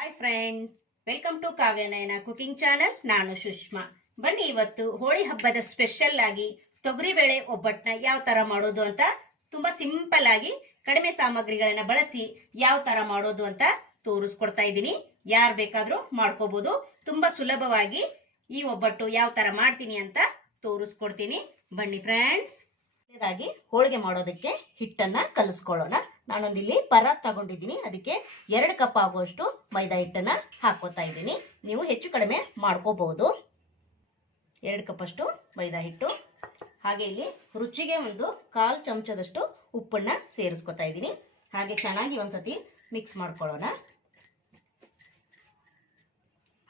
Hi friends welcome to Kavyanayana cooking channel ನಾನು ಸುಷ್ಮಾ. ಬನ್ನಿ ಇವತ್ತು ಹೋಳಿ ಹಬ್ಬದ ಸ್ಪೆಷಲ್ ಆಗಿ ತೊಗರಿಬೇಳೆ ಒಬ್ಬಟ್ಟನ್ನ ಯಾವ ತರ ಮಾಡೋದು ಅಂತ ತುಂಬಾ ಸಿಂಪಲ್ ಆಗಿ ಕಡಿಮೆ ಸಾಮಗ್ರಿಗಳನ್ನ ಬಳಸಿ ಯಾವ ತರ ಮಾಡೋದು ಅಂತ ತೋರಿಸ್ಕೊಡ್ತಾ ಇದ್ದೀನಿ. ಯಾರು ಬೇಕಾದ್ರೂ ಮಾಡ್ಕೋಬಹುದು ತುಂಬಾ ಸುಲಭವಾಗಿ ಈ ಒಬ್ಬಟ್ಟು ಯಾವ ತರ ಮಾಡ್ತೀನಿ ಅಂತ ತೋರಿಸ್ಕೊಡ್ತೀನಿ. ಬನ್ನಿ ಫ್ರೆಂಡ್ಸ್ ಹೋಳಿಗೆ ಮಾಡೋದಕ್ಕೆ ಹಿಟ್ಟನ್ನ ಕಲಿಸ್ಕೊಳ್ಳೋಣ. ನಾನೊಂದಿಲ್ಲಿ ಪರ ತಗೊಂಡಿದ್ದೀನಿ. ಅದಕ್ಕೆ ಎರಡು ಕಪ್ ಆಗುವಷ್ಟು ಮೈದಾ ಹಿಟ್ಟನ್ನ ಹಾಕೋತಾ ಇದ್ದೀನಿ. ನೀವು ಹೆಚ್ಚು ಕಡಿಮೆ ಮಾಡ್ಕೋಬಹುದು ಎರಡು ಕಪ್ಪಷ್ಟು ಮೈದಾ ಹಿಟ್ಟು. ಹಾಗೆ ಇಲ್ಲಿ ರುಚಿಗೆ ಒಂದು ಕಾಲು ಚಮಚದಷ್ಟು ಉಪ್ಪನ್ನ ಸೇರಿಸ್ಕೊತಾ ಇದ್ದೀನಿ. ಹಾಗೆ ಚೆನ್ನಾಗಿ ಒಂದ್ಸತಿ ಮಿಕ್ಸ್ ಮಾಡ್ಕೊಳ್ಳೋಣ.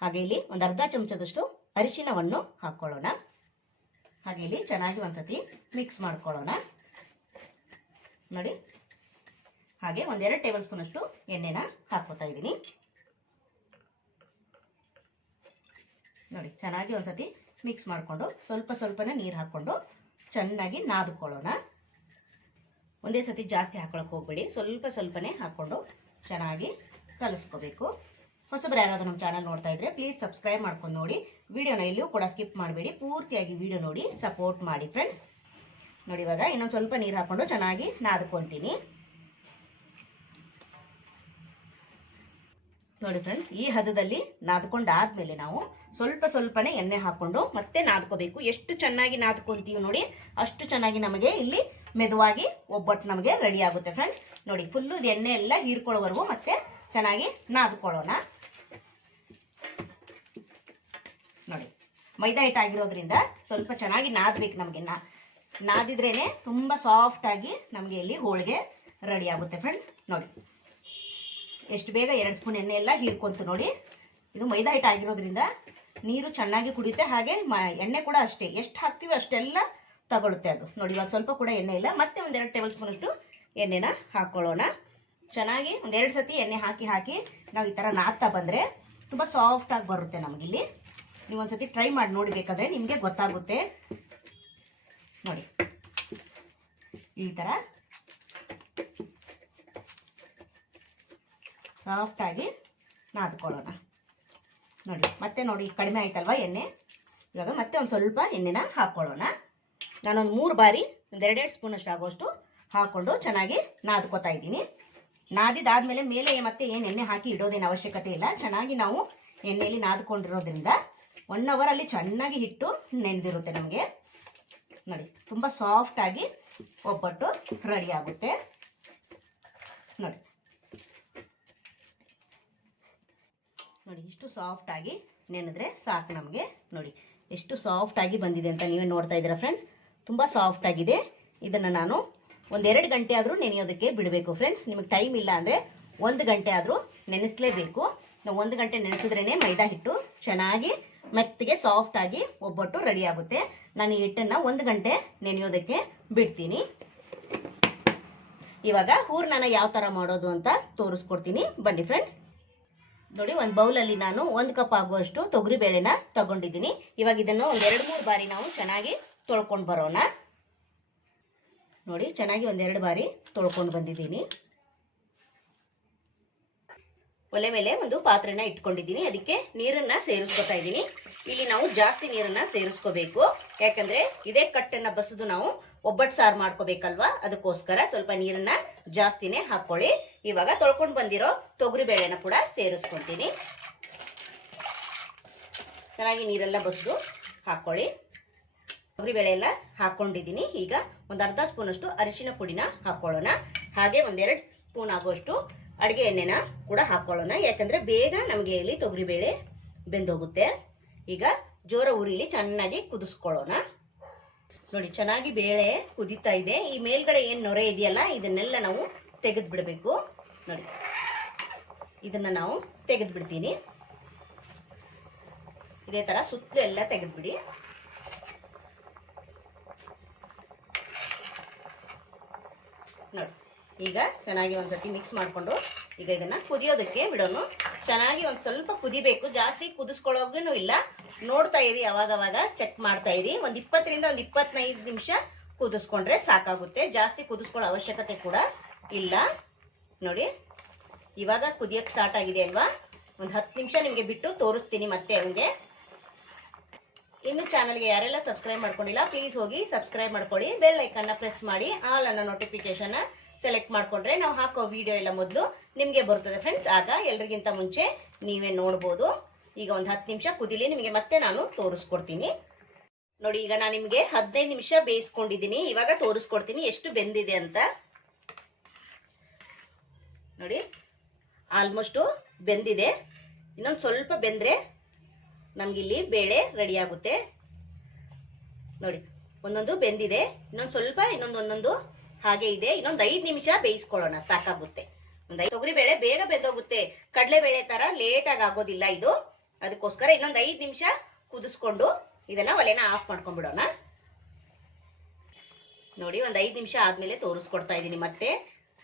ಹಾಗೆ ಇಲ್ಲಿ ಒಂದು ಅರ್ಧ ಚಮಚದಷ್ಟು ಅರಿಶಿನವನ್ನು ಹಾಕ್ಕೊಳ್ಳೋಣ. ಹಾಗೆ ಇಲ್ಲಿ ಚೆನ್ನಾಗಿ ಒಂದ್ಸತಿ ಮಿಕ್ಸ್ ಮಾಡ್ಕೊಳ್ಳೋಣ. ನೋಡಿ ಹಾಗೆ ಒಂದೆರಡು ಟೇಬಲ್ ಸ್ಪೂನ್ ಅಷ್ಟು ಎಣ್ಣೆನ ಹಾಕೋತಾ ಇದ್ದೀನಿ. ನೋಡಿ, ಚೆನ್ನಾಗಿ ಒಂದ್ಸತಿ ಮಿಕ್ಸ್ ಮಾಡಿಕೊಂಡು ಸ್ವಲ್ಪ ಸ್ವಲ್ಪನೇ ನೀರು ಹಾಕ್ಕೊಂಡು ಚೆನ್ನಾಗಿ ನಾದ್ಕೊಳ್ಳೋಣ. ಒಂದೇ ಸತಿ ಜಾಸ್ತಿ ಹಾಕೊಳಕ್ಕೆ ಹೋಗ್ಬೇಡಿ, ಸ್ವಲ್ಪ ಸ್ವಲ್ಪನೇ ಹಾಕ್ಕೊಂಡು ಚೆನ್ನಾಗಿ ಕಲಿಸ್ಕೋಬೇಕು. ಹೊಸಬ್ರು ಯಾರಾದರೂ ನಮ್ಮ ಚಾನಲ್ ನೋಡ್ತಾ ಇದ್ರೆ ಪ್ಲೀಸ್ ಸಬ್ಸ್ಕ್ರೈಬ್ ಮಾಡ್ಕೊಂಡು ನೋಡಿ. ವಿಡಿಯೋನ ಎಲ್ಲೂ ಕೂಡ ಸ್ಕಿಪ್ ಮಾಡಬೇಡಿ, ಪೂರ್ತಿಯಾಗಿ ವಿಡಿಯೋ ನೋಡಿ ಸಪೋರ್ಟ್ ಮಾಡಿ ಫ್ರೆಂಡ್ಸ್ ನೋಡಿ ಇವಾಗ ಇನ್ನೊಂದು ಸ್ವಲ್ಪ ನೀರು ಹಾಕ್ಕೊಂಡು ಚೆನ್ನಾಗಿ ನಾದ್ಕೊತೀನಿ. ನೋಡಿ ಫ್ರೆಂಡ್ಸ್ ಈ ಹದದಲ್ಲಿ ನಾದ್ಕೊಂಡಾದ್ಮೇಲೆ ನಾವು ಸ್ವಲ್ಪ ಸ್ವಲ್ಪನೇ ಎಣ್ಣೆ ಹಾಕೊಂಡು ಮತ್ತೆ ನಾದ್ಕೋಬೇಕು. ಎಷ್ಟು ಚೆನ್ನಾಗಿ ನಾದ್ಕೊಂತೀವಿ ನೋಡಿ, ಅಷ್ಟು ಚೆನ್ನಾಗಿ ನಮಗೆ ಇಲ್ಲಿ ಮೆದುವಾಗಿ ಒಬ್ಬಟ್ಟು ನಮಗೆ ರೆಡಿ ಆಗುತ್ತೆ ಫ್ರೆಂಡ್ಸ್ ನೋಡಿ ಫುಲ್ಲು ಎಣ್ಣೆ ಎಲ್ಲ ಹೀರ್ಕೊಳ್ಳೋವರೆಗೂ ಮತ್ತೆ ಚೆನ್ನಾಗಿ ನಾದ್ಕೊಳ್ಳೋಣ. ನೋಡಿ ಮೈದಾ ಹಿಟ್ಟು ಆಗಿರೋದ್ರಿಂದ ಸ್ವಲ್ಪ ಚೆನ್ನಾಗಿ ನಾದ್ಬೇಕು ನಮಗೆ. ನಾ, ನಾದಿದ್ರೇನೆ ತುಂಬ ಸಾಫ್ಟ್ ಆಗಿ ನಮಗೆ ಇಲ್ಲಿ ಹೋಳಿಗೆ ರೆಡಿ ಆಗುತ್ತೆ ಫ್ರೆಂಡ್ಸ್ ನೋಡಿ ಎಷ್ಟು ಬೇಗ ಎರಡು ಸ್ಪೂನ್ ಎಣ್ಣೆ ಎಲ್ಲ ಹೀರ್ಕೊಂತು ನೋಡಿ. ಇದು ಮೈದಾ ಹಿಟ್ಟು ಆಗಿರೋದ್ರಿಂದ ನೀರು ಚೆನ್ನಾಗಿ ಕುಡಿಯುತ್ತೆ. ಹಾಗೆ ಎಣ್ಣೆ ಕೂಡ ಅಷ್ಟೇ. ಎಷ್ಟು ಹಾಕ್ತೀವಿ ಅಷ್ಟೆಲ್ಲ ತಗೊಳುತ್ತೆ ಅದು. ನೋಡಿ, ಇವಾಗ ಸ್ವಲ್ಪ ಕೂಡ ಎಣ್ಣೆ ಇಲ್ಲ. ಮತ್ತೆ ಒಂದೆರಡು ಟೇಬಲ್ ಸ್ಪೂನ್ ಅಷ್ಟು ಎಣ್ಣೆನ ಹಾಕ್ಕೊಳ್ಳೋಣ ಚೆನ್ನಾಗಿ ಒಂದೆರಡು ಸತಿ ಎಣ್ಣೆ ಹಾಕಿ ಹಾಕಿ ನಾವು ಈ ಥರ ನಾದ್ತಾ ಬಂದರೆ ತುಂಬ ಸಾಫ್ಟಾಗಿ ಬರುತ್ತೆ ನಮಗಿಲ್ಲಿ ನೀವು ಒಂದ್ಸತಿ ಟ್ರೈ ಮಾಡಿ ನೋಡಬೇಕಾದ್ರೆ ನಿಮಗೆ ಗೊತ್ತಾಗುತ್ತೆ. ನೋಡಿ, ಈ ಥರ ಸಾಫ್ಟಾಗಿ ನಾದ್ಕೊಳ್ಳೋಣ. ನೋಡಿ, ಮತ್ತೆ ನೋಡಿ, ಕಡಿಮೆ ಆಯ್ತಲ್ವಾ ಎಣ್ಣೆ? ಇವಾಗ ಮತ್ತೆ ಒಂದು ಸ್ವಲ್ಪ ಎಣ್ಣೆನ ಹಾಕ್ಕೊಳ್ಳೋಣ ನಾನೊಂದು ಮೂರು ಬಾರಿ ಒಂದು ಎರಡೆರಡು ಸ್ಪೂನ್ ಅಷ್ಟು ಆಗೋಷ್ಟು ಹಾಕ್ಕೊಂಡು ಚೆನ್ನಾಗಿ ನಾದ್ಕೋತಾ ಇದ್ದೀನಿ. ನಾದಿದಾದ್ಮೇಲೆ ಮೇಲೆ ಮತ್ತೆ ಏನು ಎಣ್ಣೆ ಹಾಕಿ ಇಡೋದೇನು ಅವಶ್ಯಕತೆ ಇಲ್ಲ. ಚೆನ್ನಾಗಿ ನಾವು ಎಣ್ಣೆಯಲ್ಲಿ ನಾದ್ಕೊಂಡಿರೋದ್ರಿಂದ ಒನ್ ಅವರಲ್ಲಿ ಚೆನ್ನಾಗಿ ಹಿಟ್ಟು ನೆನೆದಿರುತ್ತೆ ನಮಗೆ. ನೋಡಿ, ತುಂಬ ಸಾಫ್ಟಾಗಿ ಒಬ್ಬಟ್ಟು ರೆಡಿ ಆಗುತ್ತೆ. ನೋಡಿ ನೋಡಿ, ಇಷ್ಟು ಸಾಫ್ಟ್ ಆಗಿ ನೆನೆದ್ರೆ ಸಾಕು ನಮಗೆ. ನೋಡಿ, ಎಷ್ಟು ಸಾಫ್ಟ್ ಆಗಿ ಬಂದಿದೆ ಅಂತ ನೀವೇ ನೋಡ್ತಾ ಇದ್ದೀರಾ ಫ್ರೆಂಡ್ಸ್ ತುಂಬ ಸಾಫ್ಟ್ ಆಗಿದೆ. ಇದನ್ನು ನಾನು ಒಂದೆರಡು ಗಂಟೆ ಆದರೂ ನೆನೆಯೋದಕ್ಕೆ ಬಿಡಬೇಕು ಫ್ರೆಂಡ್ಸ್ ನಿಮಗೆ ಟೈಮ್ ಇಲ್ಲ ಅಂದರೆ ಒಂದು ಗಂಟೆ ಆದರೂ ನೆನೆಸಲೇಬೇಕು. ನಾವು ಒಂದು ಗಂಟೆ ನೆನೆಸಿದ್ರೇ ಮೈದಾ ಹಿಟ್ಟು ಚೆನ್ನಾಗಿ ಮೆತ್ತಗೆ ಸಾಫ್ಟ್ ಆಗಿ ಒಬ್ಬಟ್ಟು ರೆಡಿ ಆಗುತ್ತೆ. ನಾನು ಈ ಹಿಟ್ಟನ್ನು ಒಂದು ಗಂಟೆ ನೆನೆಯೋದಕ್ಕೆ ಬಿಡ್ತೀನಿ. ಇವಾಗ ಹೂರ್ಣನ ಯಾವ ಥರ ಮಾಡೋದು ಅಂತ ತೋರಿಸ್ಕೊಡ್ತೀನಿ. ಬನ್ನಿ ಫ್ರೆಂಡ್ಸ್ ನೋಡಿ, ಒಂದು ಬೌಲಲ್ಲಿ ನಾನು ಒಂದು ಕಪ್ ಆಗುವಷ್ಟು ತೊಗರಿ ಬೇಳೆನ ತಗೊಂಡಿದ್ದೀನಿ. ಇವಾಗ ಇದನ್ನು ಒಂದು ಎರಡು ಮೂರು ಬಾರಿ ನಾವು ಚೆನ್ನಾಗಿ ತೊಳ್ಕೊಂಡು ಬರೋಣ. ನೋಡಿ, ಚೆನ್ನಾಗಿ ಒಂದೆರಡು ಬಾರಿ ತೊಳ್ಕೊಂಡು ಬಂದಿದ್ದೀನಿ. ಒಲೆ ಮೇಲೆ ಒಂದು ಪಾತ್ರೆನ ಇಟ್ಕೊಂಡಿದ್ದೀನಿ. ಅದಕ್ಕೆ ನೀರನ್ನ ಸೇರಿಸ್ಕೊತಾ ಇದ್ದೀನಿ. ಇಲ್ಲಿ ನಾವು ಜಾಸ್ತಿ ನೀರನ್ನ ಸೇರಿಸ್ಕೋಬೇಕು. ಯಾಕಂದ್ರೆ ಇದೇ ಕಟ್ಟನ್ನ ಬಸದು ನಾವು ಒಬ್ಬಟ್ಟು ಸಾರು ಮಾಡ್ಕೋಬೇಕಲ್ವಾ? ಅದಕ್ಕೋಸ್ಕರ ಸ್ವಲ್ಪ ನೀರನ್ನ ಜಾಸ್ತಿನೇ ಹಾಕೊಳ್ಳಿ ಇವಾಗ ತೊಳ್ಕೊಂಡು ಬಂದಿರೋ ತೊಗರಿ ಬೇಳೆನ ಕೂಡ ಸೇರಿಸ್ಕೊಂತೀನಿ. ಚೆನ್ನಾಗಿ ನೀರೆಲ್ಲ ಬಸಿದು ಹಾಕೊಳ್ಳಿ. ತೊಗರಿ ಬೇಳೆ ಎಲ್ಲ ಹಾಕೊಂಡಿದ್ದೀನಿ. ಈಗ ಒಂದು ಅರ್ಧ ಸ್ಪೂನಷ್ಟು ಅರಿಶಿನ ಪುಡಿನ ಹಾಕೊಳ್ಳೋಣ. ಹಾಗೆ ಒಂದೆರಡು ಸ್ಪೂನ್ ಆಗುವಷ್ಟು ಅಡುಗೆ ಎಣ್ಣೆನ ಕೂಡ ಹಾಕೊಳ್ಳೋಣ. ಯಾಕಂದರೆ ಬೇಗ ನಮಗೆ ಇಲ್ಲಿ ತೊಗರಿ ಬೇಳೆ ಬೆಂದೋಗುತ್ತೆ. ಈಗ ಜೋರ ಉರಿಲಿ ಚೆನ್ನಾಗಿ ಕುದಿಸ್ಕೊಳ್ಳೋಣ. ನೋಡಿ, ಚೆನ್ನಾಗಿ ಬೇಳೆ ಕುದಿತಾ ಇದೆ. ಈ ಮೇಲ್ಗಡೆ ಏನು ನೊರೆ ಇದೆಯಲ್ಲ, ಇದನ್ನೆಲ್ಲ ನಾವು ತೆಗೆದು ಬಿಡಬೇಕು ನೋಡಿ. ಇದನ್ನ ನಾವು ತೆಗೆದುಬಿಡ್ತೀನಿ. ಇದೇ ತರ ಸುತ್ತಲೂ ಎಲ್ಲ ತೆಗೆದ್ಬಿಡಿ. ನೋಡಿ, ಈಗ ಚೆನ್ನಾಗಿ ಒಂದ್ಸತಿ ಮಿಕ್ಸ್ ಮಾಡಿಕೊಂಡು ಈಗ ಇದನ್ನ ಕುದಿಯೋದಕ್ಕೆ ಬಿಡೋಣ ಚೆನ್ನಾಗಿ ಒಂದು ಸ್ವಲ್ಪ ಕುದಿಬೇಕು, ಜಾಸ್ತಿ ಕುದಿಸ್ಕೊಳ್ಳೋಗೂ ಇಲ್ಲ. ನೋಡ್ತಾ ಇರಿ, ಅವಾಗವಾಗ ಚೆಕ್ ಮಾಡ್ತಾ ಇರಿ. ಒಂದು ಇಪ್ಪತ್ತರಿಂದ ಒಂದು ಇಪ್ಪತ್ತೈದು ನಿಮಿಷ ಕುದಿಸ್ಕೊಂಡ್ರೆ ಸಾಕಾಗುತ್ತೆ. ಜಾಸ್ತಿ ಕುದಿಸ್ಕೊಳ್ಳೋ ಅವಶ್ಯಕತೆ ಕೂಡ ಇಲ್ಲ. ನೋಡಿ. ಇವಾಗ ಕುದಿಯಕ್ಕೆ ಸ್ಟಾರ್ಟ್ ಆಗಿದೆ ಅಲ್ವಾ? ಒಂದು ಹತ್ತು ನಿಮಿಷ ನಿಮಗೆ ಬಿಟ್ಟು ತೋರಿಸ್ತೀನಿ ಮತ್ತೆ ಹಂಗೆ. ಇನ್ನು ಚಾನಲ್ಗೆ ಯಾರೆಲ್ಲ ಸಬ್ಸ್ಕ್ರೈಬ್ ಮಾಡ್ಕೊಂಡಿಲ್ಲ ಪ್ಲೀಸ್ ಹೋಗಿ ಸಬ್ಸ್ಕ್ರೈಬ್ ಮಾಡ್ಕೊಳ್ಳಿ. ಬೆಲ್ ಐಕನ್ನ ಪ್ರೆಸ್ ಮಾಡಿ ಆಲ್ ಅನ್ನೋ ನೋಟಿಫಿಕೇಶನ್ ಸೆಲೆಕ್ಟ್ ಮಾಡ್ಕೊಂಡ್ರೆ ನಾವು ಹಾಕೋ ವಿಡಿಯೋ ಎಲ್ಲ ಮೊದಲು ನಿಮಗೆ ಬರ್ತದೆ ಫ್ರೆಂಡ್ಸ್ ಆಗ ಎಲ್ರಿಗಿಂತ ಮುಂಚೆ ನೀವೇ ನೋಡ್ಬೋದು. ಈಗ ಒಂದು ಹತ್ತು ನಿಮಿಷ ಕುದಿಲಿ, ನಿಮಗೆ ಮತ್ತೆ ನಾನು ತೋರಿಸ್ಕೊಡ್ತೀನಿ. ನೋಡಿ, ಈಗ ನಾನು ನಿಮಗೆ ಹದಿನೈದು ನಿಮಿಷ ಬೇಯಿಸ್ಕೊಂಡಿದ್ದೀನಿ. ಇವಾಗ ತೋರಿಸ್ಕೊಡ್ತೀನಿ ಎಷ್ಟು ಬೆಂದಿದೆ ಅಂತ. ನೋಡಿ ಆಲ್ಮೋಸ್ಟು ಬೆಂದಿದೆ. ಇನ್ನೊಂದು ಸ್ವಲ್ಪ ಬೆಂದರೆ ನಮಗಿಲ್ಲಿ ಬೇಳೆ ರೆಡಿ ಆಗುತ್ತೆ. ನೋಡಿ, ಒಂದೊಂದು ಬೆಂದಿದೆ. ಇನ್ನೊಂದು ಸ್ವಲ್ಪ, ಇನ್ನೊಂದು ಒಂದೊಂದು ಹಾಗೆ ಇದೆ. ಇನ್ನೊಂದು ಐದು ನಿಮಿಷ ಬೇಯಿಸ್ಕೊಳ್ಳೋಣ, ಸಾಕಾಗುತ್ತೆ. ಒಂದು ಐದು ತೊಗರಿ ಬೇಳೆ ಬೇಗ ಬೆಂದೋಗುತ್ತೆ. ಕಡಲೆಬೇಳೆ ಥರ ಲೇಟಾಗಿ ಆಗೋದಿಲ್ಲ ಇದು. ಅದಕ್ಕೋಸ್ಕರ ಇನ್ನೊಂದು ಐದು ನಿಮಿಷ ಕುದಿಸ್ಕೊಂಡು ಇದೆಲ್ಲ ಒಲೆನ ಆಫ್ ಮಾಡ್ಕೊಂಡ್ಬಿಡೋಣ. ನೋಡಿ, ಒಂದು ಐದು ನಿಮಿಷ ಆದ್ಮೇಲೆ ತೋರಿಸ್ಕೊಡ್ತಾ ಇದ್ದೀನಿ ಮತ್ತೆ.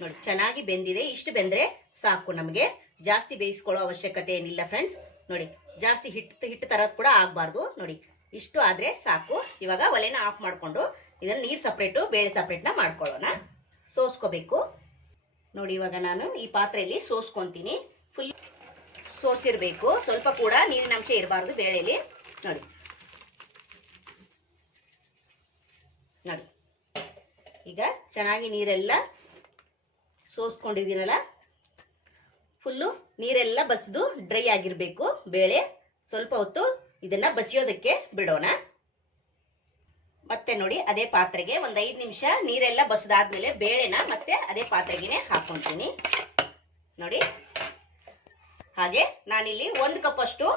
ನೋಡಿ, ಚೆನ್ನಾಗಿ ಬೆಂದಿದೆ. ಇಷ್ಟು ಬೆಂದ್ರೆ ಸಾಕು ನಮಗೆ. ಜಾಸ್ತಿ ಬೇಯಿಸ್ಕೊಳ್ಳೋ ಅವಶ್ಯಕತೆ ಏನಿಲ್ಲ ಫ್ರೆಂಡ್ಸ್ ನೋಡಿ, ಜಾಸ್ತಿ ಹಿಟ್ಟು ಹಿಟ್ಟು ತರದ್ ಕೂಡ ಆಗಬಾರ್ದು. ನೋಡಿ, ಇಷ್ಟು ಆದ್ರೆ ಸಾಕು. ಇವಾಗ ಒಲೆನ ಆಫ್ ಮಾಡ್ಕೊಂಡು ಇದನ್ನ ನೀರು ಸಪ್ರೇಟು ಬೇಳೆ ಸಪ್ರೇಟ್ನ ಮಾಡ್ಕೊಳ್ಳೋಣ. ಸೋಸ್ಕೋಬೇಕು. ನೋಡಿ, ಇವಾಗ ನಾನು ಈ ಪಾತ್ರೆಯಲ್ಲಿ ಸೋಸ್ಕೊಂತೀನಿ. ಫುಲ್ ಸೋಸಿರ್ಬೇಕು. ಸ್ವಲ್ಪ ಕೂಡ ನೀರಿನ ಅಂಶ ಇರಬಾರ್ದು ಬೇಳೆಲಿ. ನೋಡಿ. ನೋಡಿ. ಈಗ ಚೆನ್ನಾಗಿ ನೀರೆಲ್ಲ ಸೋಸ್ಕೊಂಡಿದ್ದೀನಲ್ಲ ಫುಲ್ಲು ನೀರೆಲ್ಲ ಬಸಿದು ಡ್ರೈ ಆಗಿರಬೇಕು. ಬೇಳೆ ಸ್ವಲ್ಪ ಹೊತ್ತು ಇದನ್ನು ಬಸಿಯೋದಕ್ಕೆ ಬಿಡೋಣ. ಮತ್ತೆ ನೋಡಿ, ಅದೇ ಪಾತ್ರೆಗೆ ಒಂದು ಐದು ನಿಮಿಷ ನೀರೆಲ್ಲ ಬಸದಾದ್ಮೇಲೆ ಬೇಳೆನ ಮತ್ತೆ ಅದೇ ಪಾತ್ರೆಗೆ ಹಾಕೊಂತೀನಿ. ನೋಡಿ, ಹಾಗೆ ನಾನಿಲ್ಲಿ ಒಂದು ಕಪ್ ಅಷ್ಟು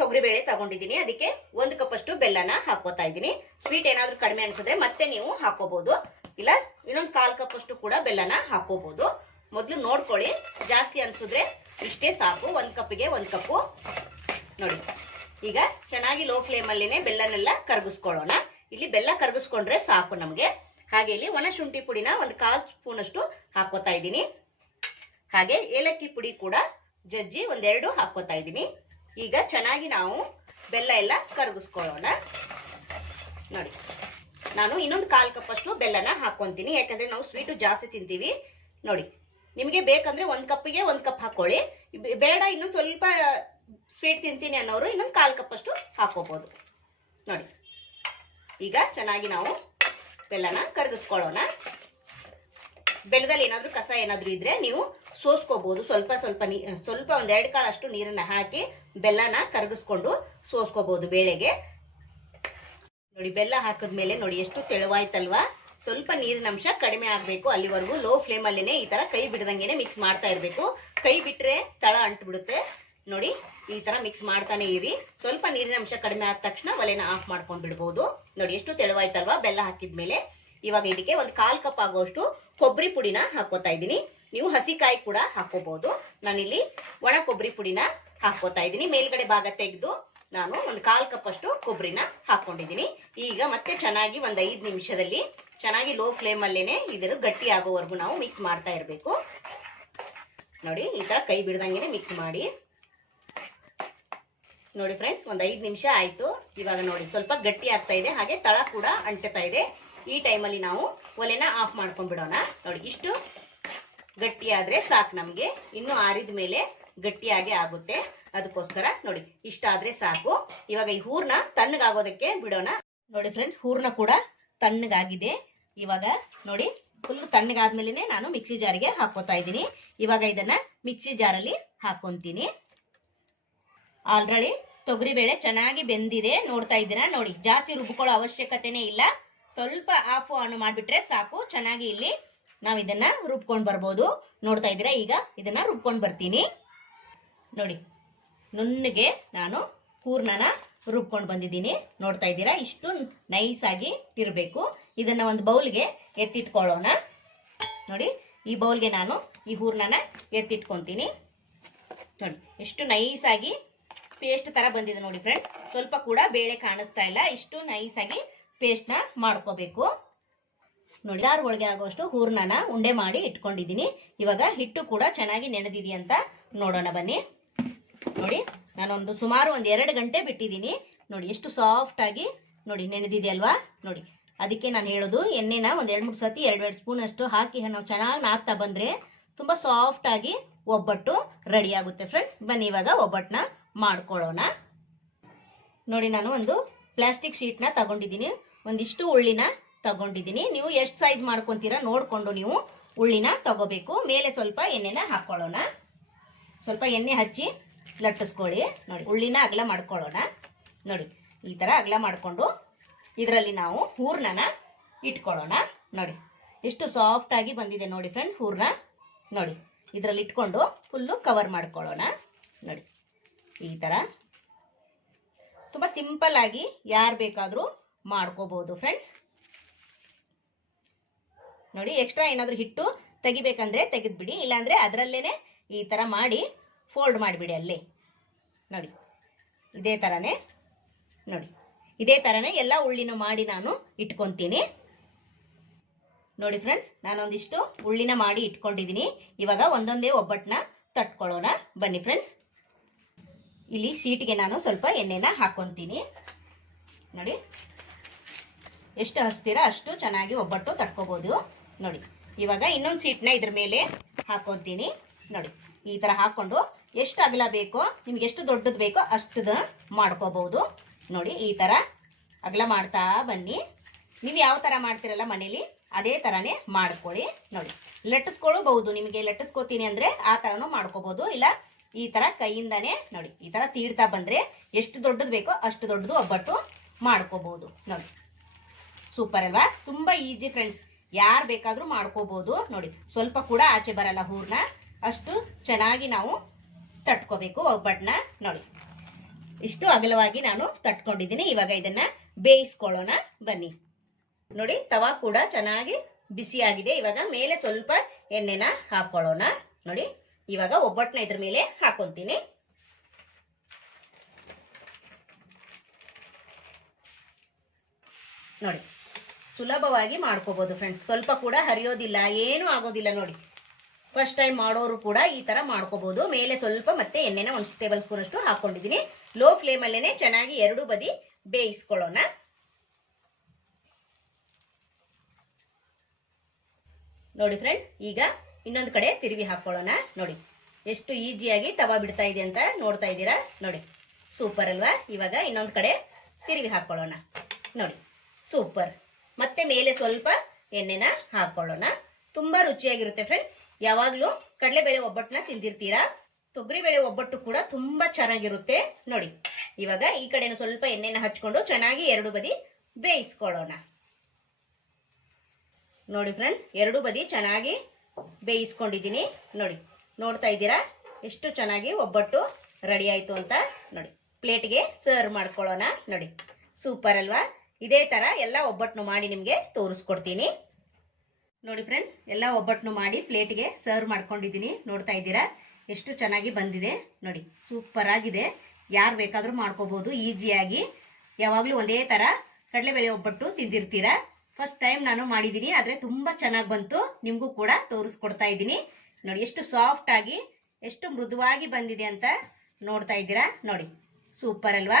ತೊಗರಿಬೇಳೆ ತಗೊಂಡಿದ್ದೀನಿ. ಅದಕ್ಕೆ ಒಂದು ಕಪ್ ಅಷ್ಟು ಬೆಲ್ಲನ ಹಾಕೋತಾ ಇದ್ದೀನಿ. ಸ್ವೀಟ್ ಏನಾದ್ರೂ ಕಡಿಮೆ ಅನಿಸಿದ್ರೆ ಮತ್ತೆ ನೀವು ಹಾಕೋಬಹುದು ಇಲ್ಲ, ಇನ್ನೊಂದು ಕಾಲು ಕಪ್ ಅಷ್ಟು ಕೂಡ ಬೆಲ್ಲನ ಹಾಕೋಬಹುದು ಮೊದಲು ನೋಡ್ಕೊಳ್ಳಿ. ಜಾಸ್ತಿ ಅನಿಸಿದ್ರೆ ಇಷ್ಟೇ ಸಾಕು. ಒಂದು ಕಪ್ಪಿಗೆ ಒಂದು ಕಪ್ಪು. ನೋಡಿ, ಈಗ ಚೆನ್ನಾಗಿ ಲೋ ಫ್ಲೇಮಲ್ಲಿನೇ ಬೆಲ್ಲನೆಲ್ಲ ಕರಗಿಸ್ಕೊಳ್ಳೋಣ. ಇಲ್ಲಿ ಬೆಲ್ಲ ಕರಗಿಸ್ಕೊಂಡ್ರೆ ಸಾಕು ನಮಗೆ. ಹಾಗೆ ಇಲ್ಲಿ ಒಣ ಶುಂಠಿ ಪುಡಿನ ಒಂದು ಕಾಲ್ ಸ್ಪೂನ್ ಅಷ್ಟು ಹಾಕೋತಾ ಇದ್ದೀನಿ. ಹಾಗೆ ಏಲಕ್ಕಿ ಪುಡಿ ಕೂಡ ಜಜ್ಜಿ ಒಂದೆರಡು ಹಾಕೋತಾ ಇದ್ದೀನಿ. ಈಗ ಚೆನ್ನಾಗಿ ನಾವು ಬೆಲ್ಲ ಎಲ್ಲ ಕರಗಿಸ್ಕೊಳ್ಳೋಣ. ನೋಡಿ, ನಾನು ಇನ್ನೊಂದು ಕಾಲು ಕಪ್ ಅಷ್ಟು ಬೆಲ್ಲನ ಹಾಕ್ಕೊತೀನಿ. ಯಾಕಂದ್ರೆ ನಾವು ಸ್ವೀಟು ಜಾಸ್ತಿ ತಿಂತೀವಿ. ನೋಡಿ, ನಿಮಗೆ ಬೇಕಂದ್ರೆ ಒಂದು ಕಪ್ಪಿಗೆ ಒಂದು ಕಪ್ ಹಾಕೊಳ್ಳಿ. ಬೇಡ, ಇನ್ನೊಂದು ಸ್ವಲ್ಪ ಸ್ವೀಟ್ ತಿಂತೀನಿ ಅನ್ನೋರು ಇನ್ನೊಂದು ಕಾಲು ಕಪ್ ಅಷ್ಟು ಹಾಕೋಬಹುದು ನೋಡಿ, ಈಗ ಚೆನ್ನಾಗಿ ನಾವು ಬೆಲ್ಲನ ಕರಗಿಸ್ಕೊಳ್ಳೋಣ. ಬೆಲ್ಲದಲ್ಲಿ ಏನಾದರೂ ಕಸ ಏನಾದರೂ ಇದ್ರೆ ನೀವು ಸೋಸ್ಕೋಬಹುದು ಸ್ವಲ್ಪ ಸ್ವಲ್ಪ ನೀ, ಸ್ವಲ್ಪ ಒಂದೆರಡು ಕಾಳಷ್ಟು ನೀರನ್ನ ಹಾಕಿ ಬೆಲ್ಲನ ಕರಗಿಸ್ಕೊಂಡು ಸೋಸ್ಕೋಬಹುದು ಬೇಳೆಗೆ. ನೋಡಿ, ಬೆಲ್ಲ ಹಾಕಿದ್ಮೇಲೆ ನೋಡಿ, ಎಷ್ಟು ತೆಳುವಾಯ್ತಲ್ವಾ? ಸ್ವಲ್ಪ ನೀರಿನ ಅಂಶ ಕಡಿಮೆ ಆಗಬೇಕು ಅಲ್ಲಿವರೆಗೂ. ಲೋ ಫ್ಲೇಮಲ್ಲಿನೇ ಈ ತರ ಕೈ ಬಿಡದಂಗೆನೆ ಮಿಕ್ಸ್ ಮಾಡ್ತಾ ಇರಬೇಕು. ಕೈ ಬಿಟ್ರೆ ತಳ ಅಂಟ್ಬಿಡುತ್ತೆ. ನೋಡಿ, ಈ ತರ ಮಿಕ್ಸ್ ಮಾಡ್ತಾನೆ ಇರಿ. ಸ್ವಲ್ಪ ನೀರಿನ ಅಂಶ ಕಡಿಮೆ ಆದ ತಕ್ಷಣ ಒಲೆನ ಆಫ್ ಮಾಡ್ಕೊಂಡ್ ಬಿಡ್ಬೋದು ನೋಡಿ, ಎಷ್ಟು ತೆಳುವಾಯ್ತಲ್ವಾ? ಬೆಲ್ಲ ಹಾಕಿದ್ಮೇಲೆ. ಇವಾಗ ಇದಕ್ಕೆ ಒಂದು ಕಾಲ್ ಕಪ್ ಆಗುವಷ್ಟು ಕೊಬ್ಬರಿ ಪುಡಿನ ಹಾಕೋತಾ ಇದ್ದೀನಿ. ನೀವು ಹಸಿಕಾಯಿ ಕೂಡ ಹಾಕೋಬಹುದು. ನಾನಿಲ್ಲಿ ಒಣ ಕೊಬ್ಬರಿ ಪುಡಿನ ಹಾಕೋತಾ ಇದ್ದೀನಿ. ಮೇಲ್ಗಡೆ ಭಾಗ ತೆಗೆದು ನಾನು ಒಂದು ಕಾಲ್ ಕಪ್ ಅಷ್ಟು ಕೊಬ್ಬರಿನ ಹಾಕೊಂಡಿದ್ದೀನಿ. ಈಗ ಮತ್ತೆ ಚೆನ್ನಾಗಿ ಒಂದು ಐದು ನಿಮಿಷದಲ್ಲಿ ಚೆನ್ನಾಗಿ ಲೋ ಫ್ಲೇಮ್ ಅಲ್ಲೇನೆ ಇದನ್ನು ಗಟ್ಟಿ ಆಗೋವರೆಗೂ ನಾವು ಮಿಕ್ಸ್ ಮಾಡ್ತಾ ಇರಬೇಕು. ನೋಡಿ, ಈ ತರ ಕೈ ಬಿಡ್ದಂಗೆ ಮಿಕ್ಸ್ ಮಾಡಿ. ನೋಡಿ ಫ್ರೆಂಡ್ಸ್ ಒಂದು ಐದು ನಿಮಿಷ ಆಯ್ತು. ಇವಾಗ ನೋಡಿ, ಸ್ವಲ್ಪ ಗಟ್ಟಿ ಆಗ್ತಾ ಇದೆ. ಹಾಗೆ ತಳ ಕೂಡ ಅಂಟತಾ ಇದೆ. ಈ ಟೈಮಲ್ಲಿ ನಾವು ಒಲೆನ ಆಫ್ ಮಾಡ್ಕೊಂಡ್ಬಿಡೋಣ. ನೋಡಿ, ಇಷ್ಟು ಗಟ್ಟಿಯಾದರೆ ಸಾಕು ನಮಗೆ. ಇನ್ನು ಆರಿದ ಮೇಲೆ ಗಟ್ಟಿಯಾಗೆ ಆಗುತ್ತೆ. ಅದಕ್ಕೋಸ್ಕರ ನೋಡಿ ಇಷ್ಟ ಆದ್ರೆ ಸಾಕು. ಇವಾಗ ಈ ಹೂರ್ನ ತಣ್ಣಗಾಗೋದಕ್ಕೆ ಬಿಡೋಣ. ನೋಡಿ ಫ್ರೆಂಡ್ಸ್ ಹೂರ್ನ ಕೂಡ ತಣ್ಣಗಾಗಿದೆ. ಇವಾಗ ನೋಡಿ ಫುಲ್ ತಣ್ಣಗಾದ್ಮೇಲೆ ನಾನು ಮಿಕ್ಸಿ ಜಾರಿಗೆ ಹಾಕೋತಾ ಇದ್ದೀನಿ. ಇವಾಗ ಇದನ್ನ ಮಿಕ್ಸಿ ಜಾರಲ್ಲಿ ಹಾಕೊಂತೀನಿ ಆಲ್ರೆಡಿ ತೊಗರಿಬೇಳೆ ಚೆನ್ನಾಗಿ ಬೆಂದಿದೆ. ನೋಡ್ತಾ ಇದ್ದೀರಾ? ನೋಡಿ, ಜಾಸ್ತಿ ರುಬ್ಕೊಳ್ಳೋ ಅವಶ್ಯಕತೆನೇ ಇಲ್ಲ. ಸ್ವಲ್ಪ ಆಫ್ ಆನ್ ಮಾಡಿಬಿಟ್ರೆ ಸಾಕು. ಚೆನ್ನಾಗಿ ಇಲ್ಲಿ ನಾವು ಇದನ್ನ ರುಬ್ಕೊಂಡು ಬರ್ಬೋದು. ನೋಡ್ತಾ ಇದ್ದೀರಾ? ಈಗ ಇದನ್ನ ರುಬ್ಕೊಂಡು ಬರ್ತೀನಿ. ನೋಡಿ, ನುಣ್ಣಗೆ ನಾನು ಹೂರ್ಣನ ರುಬ್ಕೊಂಡು ಬಂದಿದ್ದೀನಿ. ನೋಡ್ತಾ ಇದ್ದೀರಾ? ಇಷ್ಟು ನೈಸ್ ಆಗಿ ಇರಬೇಕು. ಇದನ್ನ ಒಂದು ಬೌಲ್ಗೆ ಎತ್ತಿಟ್ಕೊಳ್ಳೋಣ. ನೋಡಿ, ಈ ಬೌಲ್ಗೆ ನಾನು ಈ ಹೂರ್ಣನ ಎತ್ತಿಟ್ಕೊಂತೀನಿ. ನೋಡಿ, ಎಷ್ಟು ನೈಸ್ ಆಗಿ ಪೇಸ್ಟ್ ತರ ಬಂದಿದೆ ನೋಡಿ ಫ್ರೆಂಡ್ಸ್ ಸ್ವಲ್ಪ ಕೂಡ ಬೇಳೆ ಕಾಣಿಸ್ತಾ ಇಲ್ಲ. ಇಷ್ಟು ನೈಸ್ ಆಗಿ ಪೇಸ್ಟ್ನ ಮಾಡ್ಕೋಬೇಕು. ನೋಡಿ ಯಾರು ಹೋಳಿಗೆ ಆಗುವಷ್ಟು ಹೂರ್ಣನ ಉಂಡೆ ಮಾಡಿ ಇಟ್ಕೊಂಡಿದ್ದೀನಿ. ಇವಾಗ ಹಿಟ್ಟು ಕೂಡ ಚೆನ್ನಾಗಿ ನೆನೆದಿದೆ ಅಂತ ನೋಡೋಣ ಬನ್ನಿ. ನೋಡಿ, ನಾನೊಂದು ಸುಮಾರು ಒಂದು ಎರಡು ಗಂಟೆ ಬಿಟ್ಟಿದ್ದೀನಿ. ನೋಡಿ, ಎಷ್ಟು ಸಾಫ್ಟ್ ಆಗಿ ನೋಡಿ ನೆನೆದಿದೆ ಅಲ್ವಾ? ನೋಡಿ, ಅದಕ್ಕೆ ನಾನು ಹೇಳೋದು ಎಣ್ಣೆನ ಒಂದು ಎರಡು ಮೂರು ಸತಿ ಎರಡು ಎರಡು ಸ್ಪೂನ್ ಅಷ್ಟು ಹಾಕಿ ನಾವು ಚೆನ್ನಾಗಿ ನಾದ್ತಾ ಬಂದ್ರೆ ತುಂಬಾ ಸಾಫ್ಟ್ ಆಗಿ ಒಬ್ಬಟ್ಟು ರೆಡಿ ಆಗುತ್ತೆ ಫ್ರೆಂಡ್ಸ್ ಬನ್ನಿ, ಇವಾಗ ಒಬ್ಬಟ್ಟನ್ನ ಮಾಡ್ಕೊಳ್ಳೋಣ. ನೋಡಿ, ನಾನು ಒಂದು ಪ್ಲಾಸ್ಟಿಕ್ ಶೀಟ್ನ ತಗೊಂಡಿದ್ದೀನಿ. ಒಂದಿಷ್ಟು ಉಳ್ಳಿನ ತಗೊಂಡಿದ್ದೀನಿ. ನೀವು ಎಷ್ಟು ಸೈಜ್ ಮಾಡ್ಕೊಂತೀರಾ ನೋಡಿಕೊಂಡು ನೀವು ಉಳ್ಳಿನ ತಗೋಬೇಕು. ಮೇಲೆ ಸ್ವಲ್ಪ ಎಣ್ಣೆನ ಹಾಕ್ಕೊಳ್ಳೋಣ ಸ್ವಲ್ಪ ಎಣ್ಣೆ ಹಚ್ಚಿ ಲಟ್ಟಿಸ್ಕೊಳ್ಳಿ. ನೋಡಿ, ಉಳ್ಳಿನ ಅಗಲ ಮಾಡ್ಕೊಳ್ಳೋಣ. ನೋಡಿ, ಈ ಥರ ಅಗಲ ಮಾಡಿಕೊಂಡು ಇದರಲ್ಲಿ ನಾವು ಹೂರ್ಣನ ಇಟ್ಕೊಳ್ಳೋಣ. ನೋಡಿ, ಎಷ್ಟು ಸಾಫ್ಟ್ ಆಗಿ ಬಂದಿದೆ ನೋಡಿ ಫ್ರೆಂಡ್ಸ್ ಹೂರ್ಣ. ನೋಡಿ, ಇದರಲ್ಲಿ ಇಟ್ಕೊಂಡು ಫುಲ್ಲು ಕವರ್ ಮಾಡ್ಕೊಳ್ಳೋಣ. ನೋಡಿ, ಈ ಥರ ತುಂಬ ಸಿಂಪಲ್ ಆಗಿ ಯಾರು ಬೇಕಾದರೂ ಮಾಡ್ಕೋಬಹುದು ಫ್ರೆಂಡ್ಸ್ ನೋಡಿ ಎಕ್ಸ್ಟ್ರಾ ಏನಾದರೂ ಹಿಟ್ಟು ತೆಗಿಬೇಕಂದ್ರೆ ತೆಗೆದ್ಬಿಡಿ, ಇಲ್ಲಾಂದ್ರೆ ಅದರಲ್ಲೇನೆ ಈ ಥರ ಮಾಡಿ ಫೋಲ್ಡ್ ಮಾಡಿಬಿಡಿ ಅಲ್ಲಿ. ನೋಡಿ, ಇದೇ ಥರನೇ ನೋಡಿ, ಇದೇ ಥರನೇ ಎಲ್ಲ ಉಳ್ಳಿನೂ ಮಾಡಿ ನಾನು ಇಟ್ಕೊತೀನಿ. ನೋಡಿ ಫ್ರೆಂಡ್ಸ್ ನಾನೊಂದಿಷ್ಟು ಉಳ್ಳಿನ ಮಾಡಿ ಇಟ್ಕೊಂಡಿದ್ದೀನಿ ಇವಾಗ ಒಂದೊಂದೇ ಒಬ್ಬಟ್ಟನ್ನ ತಟ್ಕೊಳ್ಳೋಣ. ಬನ್ನಿ ಫ್ರೆಂಡ್ಸ್ ಇಲ್ಲಿ ಶೀಟ್ಗೆ ನಾನು ಸ್ವಲ್ಪ ಎಣ್ಣೆನ ಹಾಕ್ಕೊತೀನಿ ನೋಡಿ ಎಷ್ಟು ಹಚ್ತೀರಾ ಅಷ್ಟು ಚೆನ್ನಾಗಿ ಒಬ್ಬಟ್ಟು ತಟ್ಕೋಬೋದು. ನೋಡಿ, ಇವಾಗ ಇನ್ನೊಂದು ಸೀಟ್ನ ಇದ್ರ ಮೇಲೆ ಹಾಕೋತೀನಿ. ನೋಡಿ, ಈ ಥರ ಹಾಕ್ಕೊಂಡು ಎಷ್ಟು ಅಗಲ ಬೇಕೋ, ನಿಮ್ಗೆ ಎಷ್ಟು ದೊಡ್ಡದು ಬೇಕೋ ಅಷ್ಟದ ಮಾಡ್ಕೋಬಹುದು ನೋಡಿ, ಈ ಥರ ಅಗಲ ಮಾಡ್ತಾ ಬನ್ನಿ. ನೀವು ಯಾವ ಥರ ಮಾಡ್ತಿರಲ್ಲ ಮನೇಲಿ, ಅದೇ ಥರನೇ ಮಾಡ್ಕೊಳ್ಳಿ. ನೋಡಿ ಲಟ್ಟಿಸ್ಕೊಳ್ಳಬಹುದು ನಿಮಗೆ ಲಟ್ಟಿಸ್ಕೋತೀನಿ ಅಂದರೆ ಆ ಥರನೂ ಮಾಡ್ಕೋಬಹುದು ಇಲ್ಲ, ಈ ಥರ ಕೈಯಿಂದನೇ, ನೋಡಿ, ಈ ಥರ ತೀಡ್ತಾ ಬಂದರೆ ಎಷ್ಟು ದೊಡ್ಡದು ಬೇಕೋ ಅಷ್ಟು ದೊಡ್ಡದು ಒಬ್ಬಟ್ಟು ಮಾಡ್ಕೋಬಹುದು ನೋಡಿ ಸೂಪರ್ ಅಲ್ವಾ? ತುಂಬಾ ಈಜಿ ಫ್ರೆಂಡ್ಸ್ ಯಾರು ಬೇಕಾದರೂ ಮಾಡ್ಕೋಬಹುದು ನೋಡಿ, ಸ್ವಲ್ಪ ಕೂಡ ಆಚೆ ಬರಲ್ಲ ಹೂರ್ನ. ಅಷ್ಟು ಚೆನ್ನಾಗಿ ನಾವು ತಟ್ಕೋಬೇಕು ಒಬ್ಬಟ್ಟನ್ನ ನೋಡಿ, ಇಷ್ಟು ಅಗಲವಾಗಿ ನಾನು ತಟ್ಕೊಂಡಿದ್ದೀನಿ. ಇವಾಗ ಇದನ್ನ ಬೇಯಿಸ್ಕೊಳ್ಳೋಣ. ಬನ್ನಿ. ನೋಡಿ, ತವಾ ಕೂಡ ಚೆನ್ನಾಗಿ ಬಿಸಿಯಾಗಿದೆ ಇವಾಗ ಮೇಲೆ ಸ್ವಲ್ಪ ಎಣ್ಣೆನ ಹಾಕೊಳ್ಳೋಣ. ನೋಡಿ, ಇವಾಗ ಒಬ್ಬಟ್ಟನ್ನ ಇದ್ರ ಮೇಲೆ ಹಾಕೊಂತೀನಿ ನೋಡಿ ಸುಲಭವಾಗಿ ಮಾಡ್ಕೋಬೋದು ಫ್ರೆಂಡ್ಸ್ ಸ್ವಲ್ಪ ಕೂಡ ಹರಿಯೋದಿಲ್ಲ, ಏನೂ ಆಗೋದಿಲ್ಲ ನೋಡಿ. ಫಸ್ಟ್ ಟೈಮ್ ಮಾಡೋರು ಕೂಡ ಈ ತರ ಮಾಡ್ಕೋಬೋದು. ಮೇಲೆ ಸ್ವಲ್ಪ ಮತ್ತೆ ಎಣ್ಣೆನ ಒಂದು ಟೇಬಲ್ ಸ್ಪೂನ್ ಅಷ್ಟು ಹಾಕೊಂಡಿದ್ದೀನಿ. ಲೋ ಫ್ಲೇಮ್ ಅಲ್ಲೇನೆ ಚೆನ್ನಾಗಿ ಎರಡು ಬದಿ ಬೇಯಿಸ್ಕೊಳ್ಳೋಣ. ನೋಡಿ ಫ್ರೆಂಡ್ ಈಗ ಇನ್ನೊಂದು ಕಡೆ ತಿರುವಿ ಹಾಕೊಳ್ಳೋಣ. ನೋಡಿ, ಎಷ್ಟು ಈಜಿಯಾಗಿ ತವಾ ಬಿಡ್ತಾ ಇದೆ ಅಂತ ನೋಡ್ತಾ ಇದ್ದೀರಾ? ನೋಡಿ ಸೂಪರ್ ಅಲ್ವಾ? ಇವಾಗ ಇನ್ನೊಂದು ಕಡೆ ತಿರುವಿ ಹಾಕೊಳ್ಳೋಣ. ನೋಡಿ ಸೂಪರ್ ಮತ್ತೆ ಮೇಲೆ ಸ್ವಲ್ಪ ಎಣ್ಣೆನ ಹಾಕೊಳ್ಳೋಣ. ತುಂಬಾ ರುಚಿಯಾಗಿರುತ್ತೆ ಫ್ರೆಂಡ್ಸ್ ಯಾವಾಗಲೂ ಕಡಲೆಬೇಳೆ ಒಬ್ಬಟ್ಟನ್ನ ತಿಂದಿರ್ತೀರಾ? ತೊಗರಿಬೇಳೆ ಒಬ್ಬಟ್ಟು ಕೂಡ ತುಂಬಾ ಚೆನ್ನಾಗಿರುತ್ತೆ. ನೋಡಿ, ಇವಾಗ ಈ ಕಡೆನೂ ಸ್ವಲ್ಪ ಎಣ್ಣೆನ ಹಚ್ಕೊಂಡು ಚೆನ್ನಾಗಿ ಎರಡು ಬದಿ ಬೇಯಿಸ್ಕೊಳ್ಳೋಣ. ನೋಡಿ ಫ್ರೆಂಡ್ ಎರಡು ಬದಿ ಚೆನ್ನಾಗಿ ಬೇಯಿಸ್ಕೊಂಡಿದ್ದೀನಿ. ನೋಡಿ, ನೋಡ್ತಾ ಇದ್ದೀರಾ? ಎಷ್ಟು ಚೆನ್ನಾಗಿ ಒಬ್ಬಟ್ಟು ರೆಡಿ ಆಯ್ತು ಅಂತ. ನೋಡಿ, ಪ್ಲೇಟ್ಗೆ ಸರ್ವ್ ಮಾಡ್ಕೊಳ್ಳೋಣ. ನೋಡಿ, ಸೂಪರ್ ಅಲ್ವಾ? ಇದೇ ತರ ಎಲ್ಲ ಒಬ್ಬಟ್ಟನ್ನು ಮಾಡಿ ನಿಮಗೆ ತೋರಿಸ್ಕೊಡ್ತೀನಿ. ನೋಡಿ ಫ್ರೆಂಡ್ ಎಲ್ಲ ಒಬ್ಬಟ್ಟನ್ನು ಮಾಡಿ ಪ್ಲೇಟ್ಗೆ ಸರ್ವ್ ಮಾಡ್ಕೊಂಡಿದ್ದೀನಿ. ನೋಡ್ತಾ ಇದ್ದೀರಾ? ಎಷ್ಟು ಚೆನ್ನಾಗಿ ಬಂದಿದೆ. ನೋಡಿ ಸೂಪರ್ ಆಗಿದೆ. ಯಾರು ಬೇಕಾದರೂ ಮಾಡ್ಕೋಬಹುದು ಈಜಿಯಾಗಿ ಯಾವಾಗಲೂ ಒಂದೇ ಥರ ಕಡಲೆಬೇಳೆ ಒಬ್ಬಟ್ಟು ತಿಂದಿರ್ತೀರಾ? ಫಸ್ಟ್ ಟೈಮ್ ನಾನು ಮಾಡಿದ್ದೀನಿ, ಆದರೆ ತುಂಬ ಚೆನ್ನಾಗಿ ಬಂತು. ನಿಮಗೂ ಕೂಡ ತೋರಿಸ್ಕೊಡ್ತಾ ಇದ್ದೀನಿ. ನೋಡಿ, ಎಷ್ಟು ಸಾಫ್ಟ್ ಆಗಿ, ಎಷ್ಟು ಮೃದುವಾಗಿ ಬಂದಿದೆ ಅಂತ ನೋಡ್ತಾ ಇದ್ದೀರಾ? ನೋಡಿ ಸೂಪರ್ ಅಲ್ವಾ?